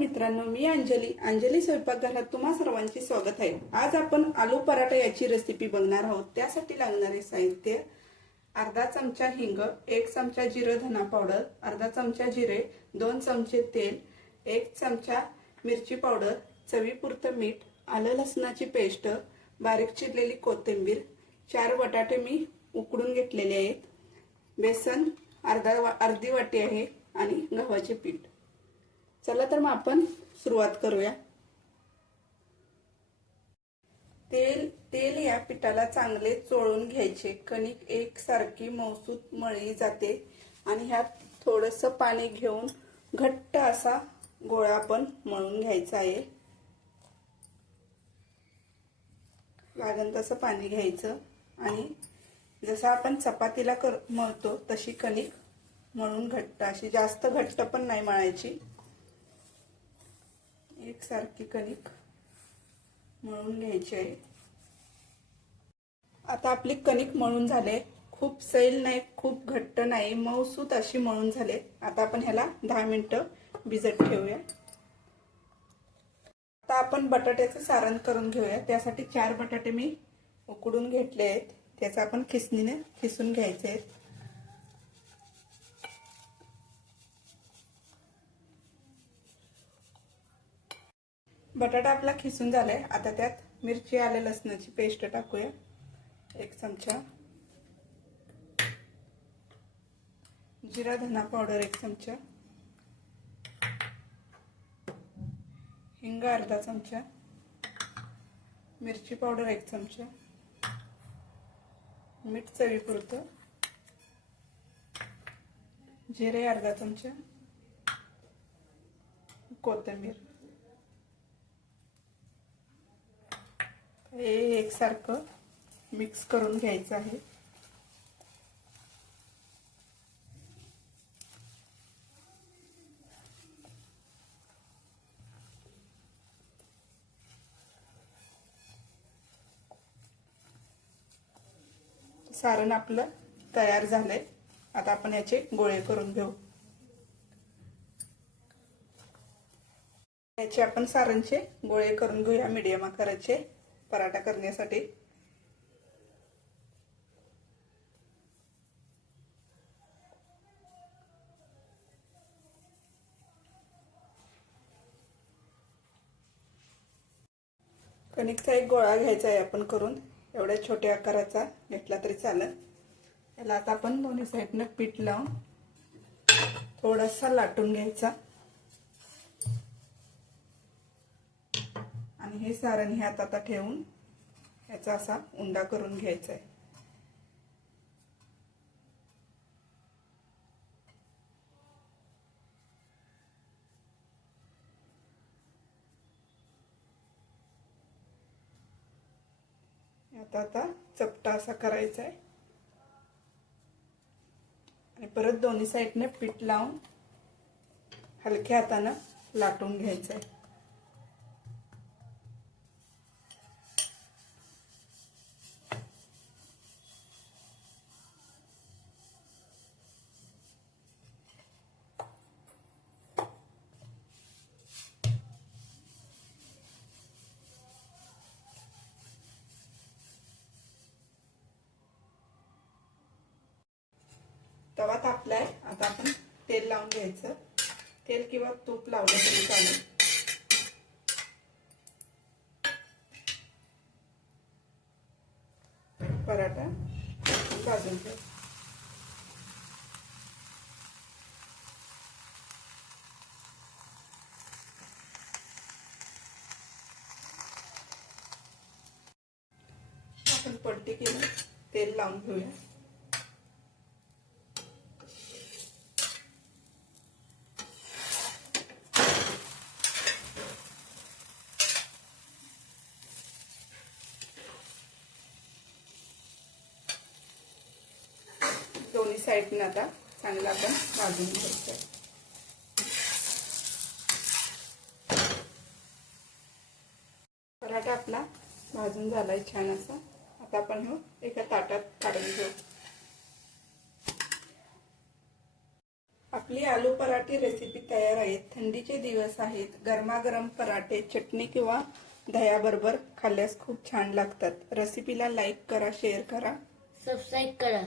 मित्रांनो मी अंजली. अंजली स्वयंपाकघरात तुम्हा सर्वांचे स्वागत आहे. आज आपण आलू पराठा याची रेसिपी बघणार आहोत. त्यासाठी लागणारे साहित्य अर्धा चमचा हिंग एक चमचा जिरं धना पावडर अर्धा चमचा जिरे दोन चमचे तेल एक चमचा मिरची पावडर चवीपुरतं मीठ आलं लसणाची पेस्ट बारीक चिरलेली कोथिंबीर चार बटाटे मी उकडून घेतलेले आहेत. बेसन अर्धा वा- अर्धी वाटी आहे आणि गव्हाचे पीठ. चला तर मग आपण सुरुवात करूया. तेल तेल या पिठाला चांगले चोळून घ्यायचे. कणिक एक सारखी मौसूत मळली जाते आणि ह्यात थोडस पाणी घेऊन घट्ट असा गोळा आपण मळून घ्यायचा आहे. लागेल तसं पाणी घ्यायचं आणि जसं आपण चपातीला कर मळतो तशी कणिक मळून घट्ट अशी जास्त घट्ट पण नाही मळायची. एकसारखी कणिक मळून घ्यायची आहे. आता आपली कणिक मळून झाले. खूप सैल नाही खूप घट्ट नाही मऊसूत अशी मळून झाले. आता आपण ह्याला दहा मिनटं भिजत ठेवूया. आता आपण बटाट्याचं सारण करून घेऊया. त्यासाठी चार बटाटे मी उकडून घेतले आहेत. त्याचं आपण खिसणीने खिसून घ्यायचे आहेत. बटाटा आपला खिसून झालाय. आता त्यात मिरची आले लसणाची पेस्ट टाकूया. एक चमचा. जिरा धना पावडर एक चमचा. हिंग अर्धा चमचा. मिरची पावडर एक चमचा. मीठ चवीपुरतं. जिरे अर्धा चमचा. कोथिंबीर. हे एकसारखं मिक्स करून घ्यायचं आहे. सारण आपलं तयार झालंय. आता आपण याचे गोळे करून घेऊ. याचे आपण सारणचे गोळे करून घेऊया मीडियम आकाराचे. पराठा करण्यासाठी. कणिकचा एक गोळा घ्यायचा आहे आपण करून. एवढ्या छोट्या आकाराचा घेतला तरी चालेल. याला आता आपण दोन्ही साईडनं पीठ लावून थोडासा लाटून घ्यायचा. आणि हे सारण ह्यात आता ठेवून याचा असा उंडा करून घ्यायचा आहे. आता आता चपटा असा करायचा आहे. आणि परत दोन्ही साईडने पीठ लावून हलक्या हातानं लाटून घ्यायचं आहे. तवा तापलाय आता आपण तेल लावून घ्यायचं. तेल किंवा तूप लावलं तरी चालेल. पराठा भाजून घ्या. आपण पलटी केली. तेल लावून घेऊया दोन्ही साईडने आता चांगलं आपण भाजून घ्यायचं. आहे. पराठा आपला भाजून झालाय छान असा. आता आपण हो एका ताटात काढून घेऊ. आपली आलू पराठे रेसिपी तयार आहे थंडीचे दिवस आहेत. गरमागरम पराठे चटणी किंवा दह्याबरोबर खाल्ल्यास खूप छान लागतात. रेसिपीला लाईक करा शेअर करा. सबस्क्राईब करा.